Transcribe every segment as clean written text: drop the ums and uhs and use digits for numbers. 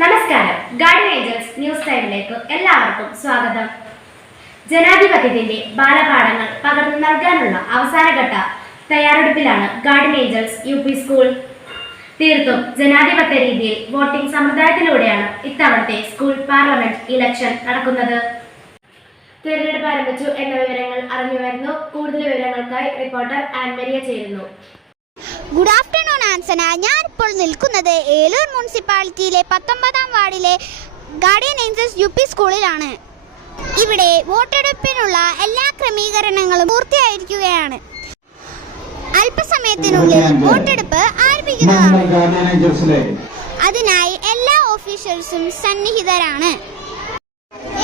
നമസ്കാരം. Guardian Angeles news ടൈമിലേക്ക് എല്ലാവർക്കും സ്വാഗതം. ജനാധിപത്യത്തിന്റെ ബാലപാഠങ്ങൾ പകർന്നു നൽകാനുള്ള അവസാനഘട്ട തയ്യാറെടുപ്പിലാണ് ഗാർഡിയൻ ഏഞ്ചൽസ് UP സ്കൂൾ. തീർത്തും ജനാധിപത്യ രീതിയിൽ വോട്ടിംഗ് സമ്പ്രദായത്തിലൂടെയാണ് ഇത്തവണത്തെ സ്കൂൾ പാർലമെന്റ് ഇലക്ഷൻ നടക്കുന്നത്. തിരഞ്ഞെടുപ്പ് ആരംഭിച്ചു എന്ന വിവരങ്ങൾ അറിഞ്ഞു വരുന്നു. കൂടുതൽ വിവരങ്ങൾക്കായി റിപ്പോർട്ടർ ആൻമരിയ ചേരുന്നു. Good afternoon Ansana. ഞാനിപ്പോൾ നിൽക്കുന്നത് ഏലൂർ മുനിസിപ്പാലിറ്റിയിലെ 19-ാം വാർഡിലെ ഗാർഡിയൻ ഏഞ്ചൽസ് UP സ്കൂളിലാണ്. ഇവിടെ വോട്ടെടുപ്പിനുള്ള എല്ലാ ക്രമീകരണങ്ങളും പൂർത്തിയായിരിക്കുകയാണ്. അല്പസമയത്തിനുള്ളിൽ വോട്ടെടുപ്പ് ആരംഭിക്കുന്നതാണ്. അതിനായി എല്ലാ ഓഫീസേഴ്സും സന്നിഹിതരാണ്.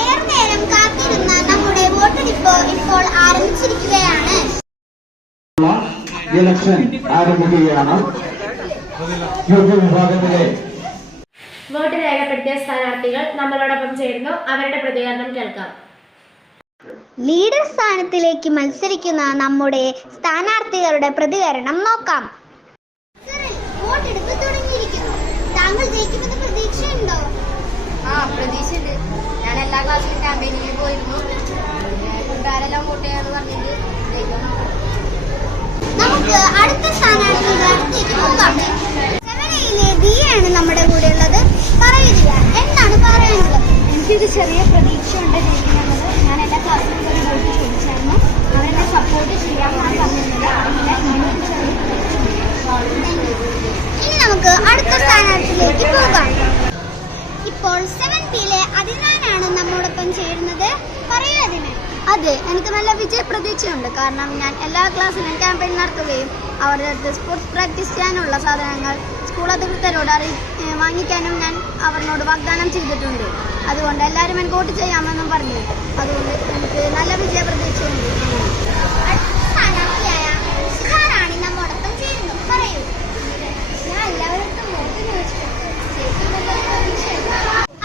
ഏറെ നേരം കാത്തിരുന്ന നമ്മുടെ വോട്ടെടുപ്പ് ഇപ്പോൾ ആരംഭിച്ചിരിക്കുകയാണ്. ഇലക്ഷൻ ആരംഭിക്കുകയാണ്. വിഭാഗത്തിലെ വോട്ട് രേഖപ്പെടുത്തിയ സ്ഥാനാർത്ഥികൾ നമ്മളോടൊപ്പം ചേരുന്നു. അവരുടെ പ്രതികരണം കേൾക്കാം. ലീഡർ സ്ഥാനത്തിലേക്ക് മത്സരിക്കുന്ന നമ്മുടെ സ്ഥാനാർത്ഥികളുടെ പ്രതികരണം നോക്കാം. വോട്ടെടുപ്പ് തുടങ്ങിയിരിക്കുന്നു. താങ്കൾ ജയിക്കുമെന്ന് പ്രതീക്ഷയുണ്ടോ? പ്രതീക്ഷയുണ്ട്. ഞാൻ എല്ലാ ക്ലാസ്സിലും ക്യാമ്പയിനിൽ പോയിരുന്നു. കൂട്ടുകാരെല്ലാം വോട്ട് ചെയ്യാന്ന് പറഞ്ഞിട്ട് ജയിക്കണം. നമുക്ക് അടുത്ത സ്ഥാനാർത്ഥിയുടെ അടുത്തേക്ക് പോകാം. സെവനയിലെ ദിയാണ് നമ്മുടെ കൂടെ ഉള്ളത്. പറയുക, എന്താണ് പറയാനുള്ളത്? എനിക്കൊരു ചെറിയ പ്രതീക്ഷ ഉണ്ട് ജയിക്കുന്നത്. ഞാൻ എല്ലാ ക്ലാസ്സിലും പോയി വോട്ട് ചോദിച്ചായിരുന്നു. അവരെന്നെ സപ്പോർട്ട് ചെയ്യാമെന്നാണ് പറഞ്ഞിരുന്നത്. ഇനി നമുക്ക് അടുത്ത സ്ഥാനാർത്ഥിയിലേക്ക് പോകാം. ഇപ്പോൾ 7P-യിലെ അതിനാനാണ് നമ്മോടൊപ്പം ചേരുന്നത്. പറയൂ അതിന്. അതെ, എനിക്ക് നല്ല വിജയ പ്രതീക്ഷയുണ്ട്. കാരണം ഞാൻ എല്ലാ ക്ലാസ്സിലും ക്യാമ്പയിൻ നടത്തുകയും അവരുടെ അടുത്ത് സ്പോർട്സ് പ്രാക്ടീസ് ചെയ്യാനുള്ള സാധനങ്ങൾ സ്കൂൾ അധികൃതരോട് വാങ്ങിക്കാനും ഞാൻ അവരോട് വാഗ്ദാനം ചെയ്തിട്ടുണ്ട്. അതുകൊണ്ട് എല്ലാവരും എനിക്ക് വോട്ട് ചെയ്യാമെന്നും പറഞ്ഞു. അതുകൊണ്ട് എനിക്ക് നല്ല വിജയ പ്രതീക്ഷയുണ്ട്. നമ്മോടൊപ്പം ചേരുന്നു. പറയൂ. ഞാൻ എല്ലാവരും വോട്ട് ചോദിച്ചിട്ടുണ്ട്.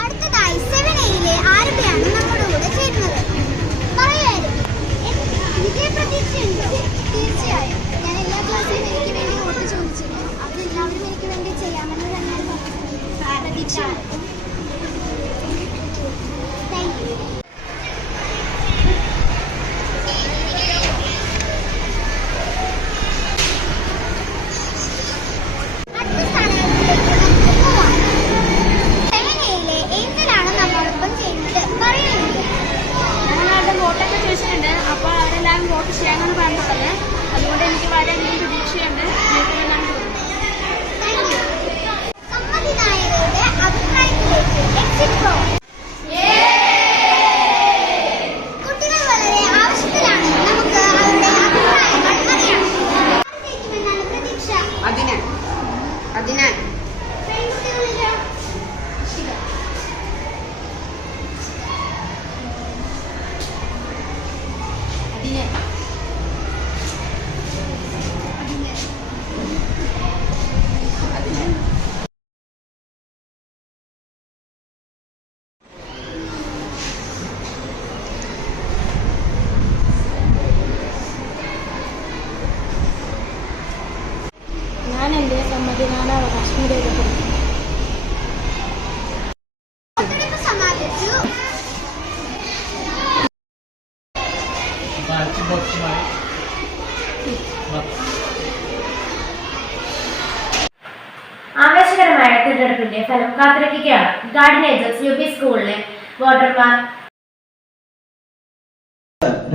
അടുത്തതായി 7A-യിലെ ആരംഭയാണ് നമ്മുടെ കൂടെ ചേരുന്നത്. വിജയപ്രതീക്ഷയുണ്ടോ? തീർച്ചയായും. ഞാൻ എല്ലാ ക്ലാസ്സിലും എനിക്ക് വേണ്ടി വോട്ട് ചോദിച്ചിരുന്നു. അവരെല്ലാവരും എനിക്ക് വേണ്ടി ചെയ്യാമെന്ന് തന്നെയാണ് പറഞ്ഞത്. പ്രതീക്ഷ. അടുത്ത സ്ഥാനാർത്ഥിയിലേക്ക് നമുക്ക് പോവാം. 7A-യിലെ ഏഞ്ചലാണ് നമ്മോടൊപ്പം ചെയ്യുന്നത്. പറയുന്നത്. ഞങ്ങളുടെ വോട്ടൊക്കെ ചോദിച്ചിട്ടുണ്ട്. അപ്പോൾ അവരെല്ലാവരും വോട്ട് ചെയ്യാമെന്ന് പറഞ്ഞിട്ടുള്ളത്. അതുകൊണ്ട് എനിക്ക് വളരെയധികം പ്രതീക്ഷയുണ്ട്. സമ്മതിദായകരുടെ അഭിപ്രായത്തിലേക്ക് എക്സിറ്റ് പോൾ. കുട്ടികൾ വളരെ ആവശ്യത്തിലാണ്. നമുക്ക് അവരുടെ അഭിപ്രായങ്ങൾ അറിയാം. ആർക്കായിരിക്കുമെന്നാണ് പ്രതീക്ഷ? അതിനാൽ പെൺകുട്ടികളിലോ? ഞാൻ എൻ്റെ സമ്മതിദാനാവകാശം രേഖപ്പെടുത്തി. വോട്ടെടുപ്പ് സമാപിച്ചു. ആവേശകരമായ തിരഞ്ഞെടുപ്പിന്റെ ഫലം കാത്തിരിക്കുകയാണ് ഗാർഡിയൻ ഏഞ്ചൽസ് UP സ്കൂളിലെ വോട്ടർമാർ.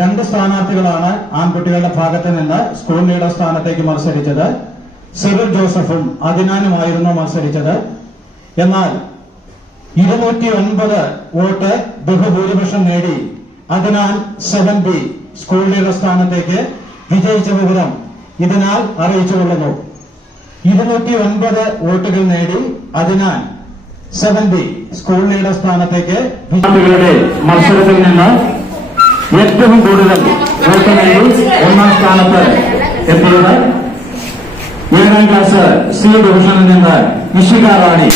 രണ്ട് സ്ഥാനാർത്ഥികളാണ് ആൺകുട്ടികളുടെ ഭാഗത്ത് നിന്ന് സ്കൂൾ ലീഡർ സ്ഥാനത്തേക്ക് മത്സരിച്ചത്. സിറിൽ ജോസഫും അതിനാനുമായിരുന്നു മത്സരിച്ചത്. എന്നാൽ 209 വോട്ട് ബഹുഭൂരിപക്ഷം നേടി അതിനാൽ 7B സ്കൂൾ ലീഡർ സ്ഥാനത്തേക്ക് വിജയിച്ച വിവരം ഇതിനാൽ അറിയിച്ചുകൊള്ളുന്നു. 209 വോട്ടുകൾ നേടി അതിനാൽ 7B സ്കൂൾ ലീഡർ സ്ഥാനത്തേക്ക് വിജയികളുടെ മത്സരത്തിൽ നിന്ന് ഏറ്റവും കൂടുതൽ വോട്ട് നേടി ഒന്നാം സ്ഥാനത്ത് എത്തിയത് 7ാം ക്ലാസ് C ഡിവിഷനിൽ നിന്ന് ഇഷിക റാണി.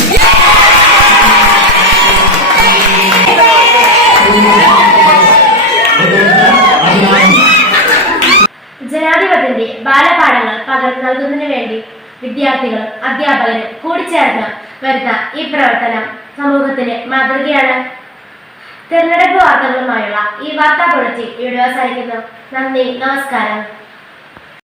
ജനാധിപത്യത്തിന്റെ ബാലപാഠങ്ങൾ പകർന്നു നൽകുന്നതിന് വേണ്ടി വിദ്യാർത്ഥികളും അധ്യാപകരും കൂടിച്ചേർന്ന് വരുന്ന ഈ പ്രവർത്തനം സമൂഹത്തിന് മാതൃകയാണ്. തിരഞ്ഞെടുപ്പ് വാർത്തകളുമായുള്ള ഈ വാർത്താ ബുള്ളറ്റിൻ ഇവിടെ അവസാനിക്കുന്നു. നന്ദി, നമസ്കാരം.